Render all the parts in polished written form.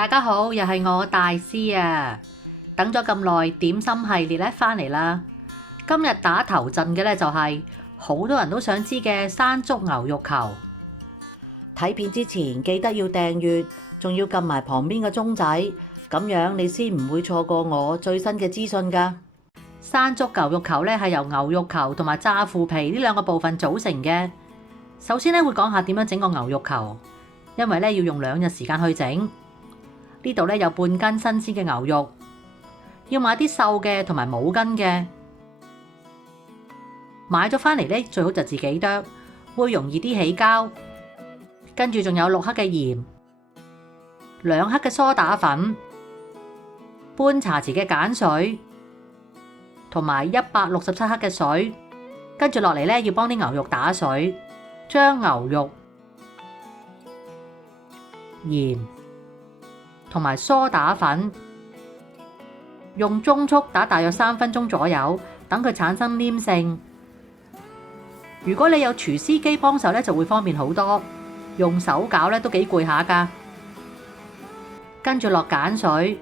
大家好，又係我大師啊！等咗咁耐，點心系列咧翻嚟啦。今日打頭陣嘅咧就係好多人都想知嘅山竹牛肉球。睇片之前記得要訂閱，仲要撳埋旁邊嘅鐘仔，咁樣你先唔會錯過我最新嘅資訊㗎。山竹牛肉球咧係由牛肉球同埋炸腐皮呢兩個部分組成嘅。首先咧會講下點樣整個牛肉球，因為咧要用2日時間去整。呢度咧有半斤新鮮嘅牛肉，要買啲瘦嘅同埋冇筋嘅。買咗翻嚟咧最好就自己剁，會容易啲起膠。跟住仲有6克嘅鹽、2克嘅梳打粉、半茶匙嘅鹼水，同埋167克嘅水。跟住落嚟咧要幫啲牛肉打水，將牛肉、鹽同埋梳打粉用中速打大約3分鐘左右，等佢產生黏性。如果你有廚師機幫手咧，就會方便好多。用手攪咧都幾攰下㗎。跟住落鹼水，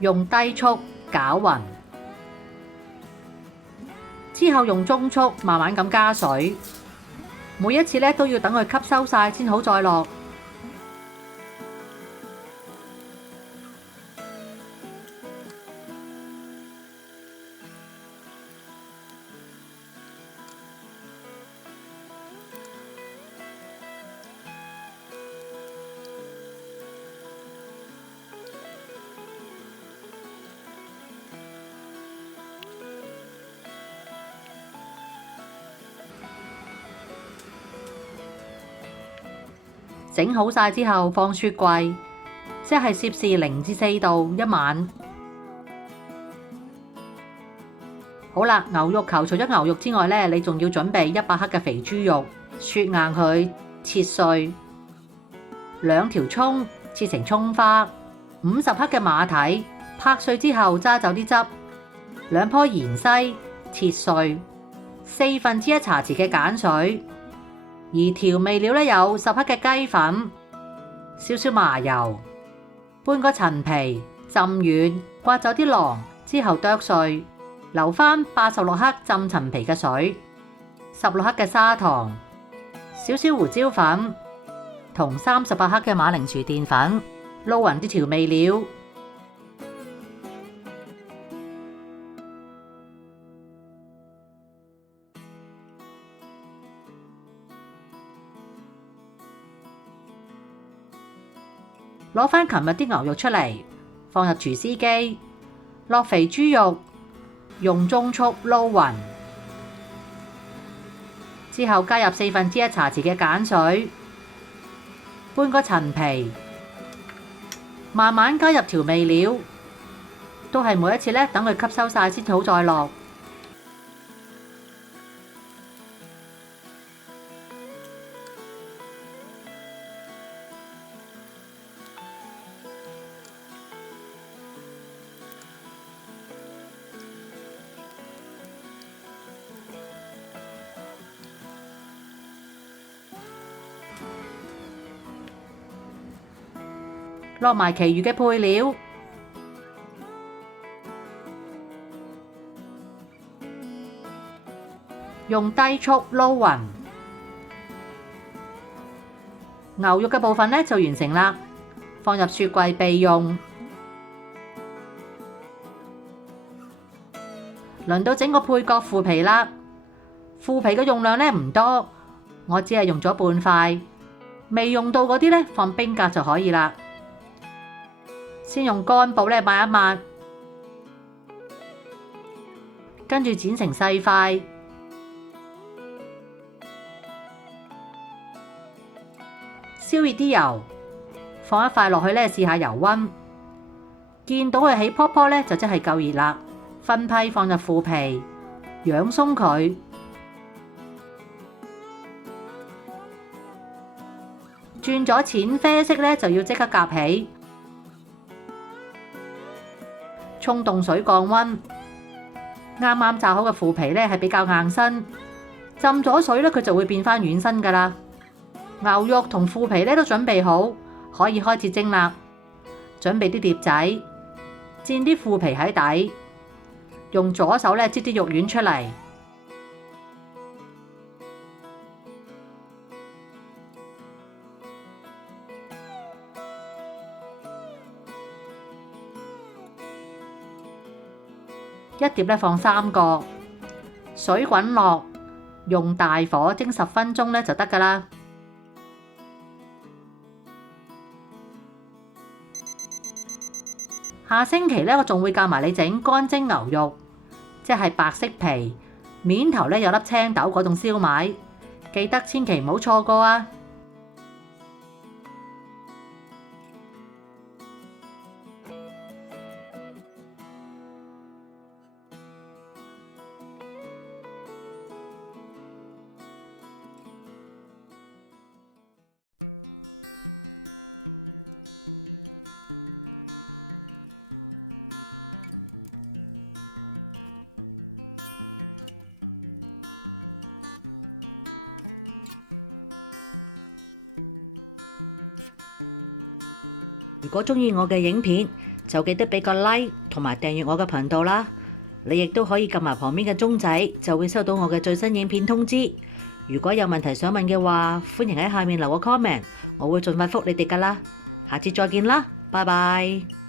用低速攪勻，之後用中速慢慢咁加水。每一次咧都要等佢吸收晒先好再落。整好晒之後放雪櫃，即係攝氏0至4度1晚。好啦，牛肉球除咗牛肉之外咧，你仲要準備100克嘅肥豬肉，雪硬佢，切碎。2條蔥切成蔥花，50克嘅馬蹄拍碎之後揸走啲汁，2棵芫茜切碎，1/4茶匙嘅鹼水。而調味料咧有10克嘅雞粉、少少麻油、半個陳皮浸軟，刮走啲瓤之後剁碎，留返86克浸陳皮嘅水、16克嘅砂糖、少少胡椒粉同38克嘅馬鈴薯澱粉，撈勻啲調味料。攞返琴日啲牛肉出嚟，放入廚師機，落肥豬肉，用中速撈勻，之後加入1/4茶匙嘅鹼水，半個陳皮，慢慢加入調味料，都係每一次咧等佢吸收晒先好再落。落埋其餘嘅配料，用低速撈勻。牛肉嘅部分咧就完成啦，放入雪櫃備用。輪到整個配角腐皮啦。腐皮嘅用量咧唔多，我只係用咗半塊，未用到嗰啲咧放冰格就可以啦。先用乾布咧抹一抹，跟住剪成細塊，燒熱啲油，放一塊落去咧試下油溫，見到佢起泡泡咧就即係夠熱啦。分批放入腐皮，養鬆佢，轉咗淺啡色咧就要即刻夾起。沖凍水降溫，啱啱炸好嘅腐皮咧係比較硬身，浸咗水咧佢就會變返軟身㗎啦。牛肉同腐皮咧都準備好，可以開始蒸啦。準備啲碟仔，煎啲腐皮喺底，用左手咧擠啲肉丸出嚟。一碟咧放3個，水滾落，用大火蒸10分鐘咧就得㗎啦。下星期咧，我仲會教埋你整乾蒸牛肉，即係白色皮，面頭咧有粒青豆嗰種燒賣，記得千祈唔好錯過啊！如果鍾意我嘅影片，就記得俾個 like 同埋訂閱我嘅頻道啦。你亦都可以撳埋旁邊嘅鐘仔，就會收到我嘅最新影片通知。如果有問題想問嘅話，歡迎喺下面留個 comment，我會盡快覆你哋㗎啦。下次再見啦，拜拜。